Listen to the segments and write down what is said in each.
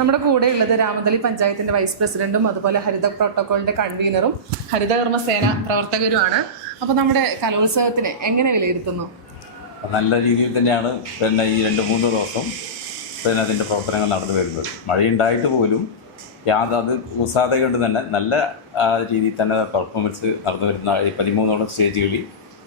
നമ്മുടെ കൂടെ ഉള്ളത് രാമതളി പഞ്ചായത്തിന്റെ വൈസ് പ്രസിഡന്റും അതുപോലെ ഹരിത പ്രോട്ടോക്കോളിന്റെ കൺവീനറും ഹരിതകർമ്മസേന പ്രവർത്തകരുമാണ്. അപ്പോൾ നമ്മുടെ കലോത്സവത്തിനെ എങ്ങനെ വിലയിരുത്തുന്നു? നല്ല രീതിയിൽ തന്നെയാണ് പിന്നെ ഈ രണ്ട് മൂന്ന് ദിവസം പിന്നെ അതിന്റെ പ്രവർത്തനങ്ങൾ നടന്നു വരുന്നത്. മഴയുണ്ടായിട്ട് പോലും യാതൊരു ഉസാതെ കൊണ്ട് തന്നെ നല്ല രീതിയിൽ തന്നെ പെർഫോമൻസ് നടന്നു വരുന്ന പതിമൂന്നോളം സ്റ്റേജുകളിൽ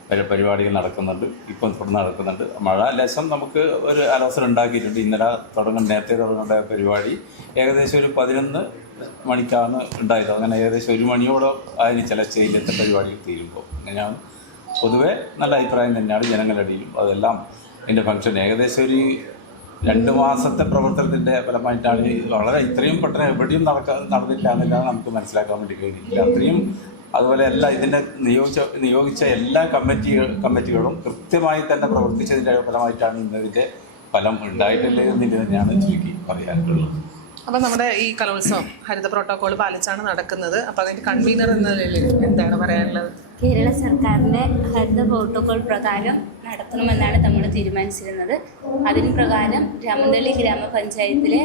പരിപാടികൾ നടക്കുന്നുണ്ട്. ഇപ്പം തുടർന്ന് നടക്കുന്നുണ്ട്. മഴ ലേശം നമുക്ക് ഒരു അലോസരം ഉണ്ടാക്കിയിട്ടുണ്ട്. ഇന്നലെ തുടങ്ങുന്ന നേരത്തെ തുടങ്ങേണ്ട പരിപാടി ഏകദേശം ഒരു പതിനൊന്ന് മണിക്കാണ് ഉണ്ടായത്. അങ്ങനെ ഏകദേശം ഒരു മണിയോടെ അതിന് ചില സ്റ്റേജിലത്തെ പരിപാടികൾ തീരുമ്പോൾ അങ്ങനെയാണ്. പൊതുവെ നല്ല അഭിപ്രായം തന്നെയാണ് ജനങ്ങളടിയും അതെല്ലാം എന്റെ ഫംഗ്ഷൻ ഏകദേശം ഒരു രണ്ട് മാസത്തെ പ്രവർത്തനത്തിന്റെ ഫലമായിട്ടാണ്. വളരെ ഇത്രയും പെട്ടെന്ന് എവിടെയും നടക്കാൻ നടന്നില്ല എന്നുള്ളതാണ് നമുക്ക് മനസ്സിലാക്കാൻ വേണ്ടി കഴിഞ്ഞിട്ടില്ല. അത്രയും അതുപോലെ എല്ലാ ഇതിനെ നിയോഗിച്ച നിയോഗിച്ച എല്ലാ കമ്മിറ്റി കമ്മിറ്റികളും കൃത്യമായി തന്നെ പ്രവർത്തിച്ചതിന്റെ ഫലമായിട്ടാണ് ഇന്നതിന്റെ ഫലം ഉണ്ടായിട്ടില്ല എന്നില്ല തന്നെയാണ് ചുരുക്കി പറയാനുള്ളത്. അപ്പോൾ നമ്മുടെ ഈ കലോത്സവം ഹരിത പ്രോട്ടോകോൾ പാലിച്ചാണ് നടക്കുന്നത്. അപ്പോൾ അതിന്റെ കൺവീനർ എന്ന നിലയിൽ എന്താണ് പറയാനുള്ളത്? കേരള സർക്കാരിന്റെ ഹരിത പ്രോട്ടോകോൾ പ്രകാരം നടത്തണമെന്നാണ് നമ്മൾ തീരുമാനിച്ചിരുന്നത്. അതിന് പ്രകാരം രാമന്തളി ഗ്രാമപഞ്ചായത്തിലെ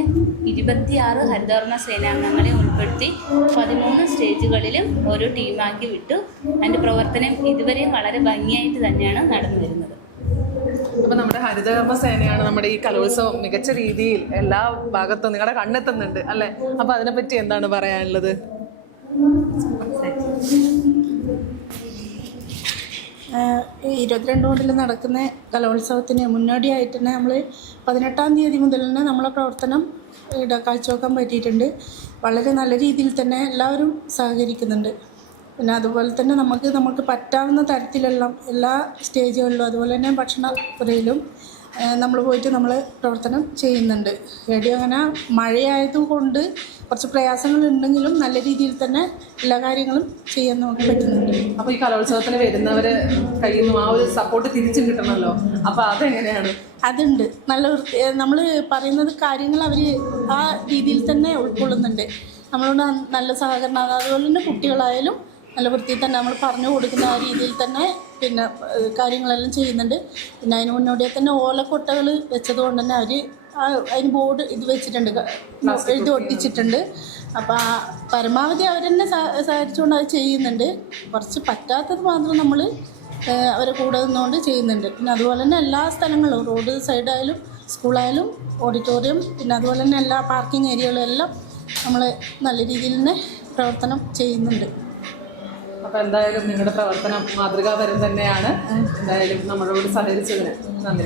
ഇരുപത്തിയാറ് ഹരിതകർമ്മ സേനാംഗങ്ങളെ ഉൾപ്പെടുത്തി പതിമൂന്ന് സ്റ്റേജുകളിലും ഓരോ ടീമാക്കി വിട്ടു. അതിന്റെ പ്രവർത്തനം ഇതുവരെയും വളരെ ഭംഗിയായിട്ട് തന്നെയാണ് നടന്നു വരുന്നത്. അപ്പൊ നമ്മുടെ ഹരിതകർമ്മ സേനയാണ് നമ്മുടെ ഈ കലോത്സവം മികച്ച രീതിയിൽ എല്ലാ ഭാഗത്തും നിങ്ങളുടെ കണ്ണെത്തുന്നുണ്ട് അല്ലെ? അപ്പൊ അതിനെപ്പറ്റി എന്താണ് പറയാനുള്ളത്? ഇരുപത്തിരണ്ട് മുതൽ നടക്കുന്ന കലോത്സവത്തിന് മുന്നോടിയായിട്ട് തന്നെ നമ്മൾ പതിനെട്ടാം തീയതി മുതൽ തന്നെ നമ്മളെ പ്രവർത്തനം കാഴ്ചവെക്കാൻ പറ്റിയിട്ടുണ്ട്. വളരെ നല്ല രീതിയിൽ തന്നെ എല്ലാവരും സഹകരിക്കുന്നുണ്ട്. പിന്നെ അതുപോലെ തന്നെ നമുക്ക് നമുക്ക് പറ്റാവുന്ന തരത്തിലുള്ള എല്ലാ സ്റ്റേജുകളിലും അതുപോലെ തന്നെ ഭക്ഷണപ്പുരയിലും നമ്മൾ പോയിട്ട് നമ്മൾ പ്രവർത്തനം ചെയ്യുന്നുണ്ട്. റേഡിയോ അങ്ങനെ മഴയായതുകൊണ്ട് കുറച്ച് പ്രയാസങ്ങളുണ്ടെങ്കിലും നല്ല രീതിയിൽ തന്നെ എല്ലാ കാര്യങ്ങളും ചെയ്യാൻ നമുക്ക് പറ്റുന്നുണ്ട്. അപ്പോൾ ഈ കലോത്സവത്തിന് വരുന്നവർ കയ്യിൽ നിന്നും ആ ഒരു സപ്പോർട്ട് തിരിച്ചും കിട്ടണമല്ലോ. അപ്പോൾ അതെങ്ങനെയാണ്? അതുണ്ട്. നല്ല വൃത്തി നമ്മൾ പറയുന്നത് കാര്യങ്ങൾ അവർ ആ രീതിയിൽ തന്നെ ഉൾക്കൊള്ളുന്നുണ്ട്. നമ്മളോട് നല്ല സഹകരണം അതുപോലെ തന്നെ കുട്ടികളായാലും നല്ല വൃത്തിയിൽ തന്നെ നമ്മൾ പറഞ്ഞു കൊടുക്കുന്ന ആ രീതിയിൽ തന്നെ പിന്നെ കാര്യങ്ങളെല്ലാം ചെയ്യുന്നുണ്ട്. പിന്നെ അതിന് മുന്നോടിയായി തന്നെ ഓലക്കൊട്ടകൾ വെച്ചത് കൊണ്ട് തന്നെ അവർ അതിന് ബോർഡ് ഇത് വെച്ചിട്ടുണ്ട്. എഴുതി ഒട്ടിച്ചിട്ടുണ്ട്. അപ്പോൾ ആ പരമാവധി അവർ തന്നെ സഹ- സഹകരിച്ചുകൊണ്ട് അത് ചെയ്യുന്നുണ്ട്. കുറച്ച് പറ്റാത്തത് മാത്രം നമ്മൾ അവരെ കൂടെ നിന്നുകൊണ്ട് ചെയ്യുന്നുണ്ട്. പിന്നെ അതുപോലെ തന്നെ എല്ലാ സ്ഥലങ്ങളും റോഡ് സൈഡായാലും സ്കൂളായാലും ഓഡിറ്റോറിയം പിന്നെ അതുപോലെ തന്നെ എല്ലാ പാർക്കിംഗ് ഏരിയകളും എല്ലാം നമ്മൾ നല്ല രീതിയിൽ തന്നെ പ്രവർത്തനം ചെയ്യുന്നുണ്ട്. അപ്പോൾ എന്തായാലും നിങ്ങളുടെ പ്രവർത്തനം മാതൃകാപരം തന്നെയാണ്. എന്തായാലും നമ്മളോട് സഹകരിച്ചതിന് നന്ദി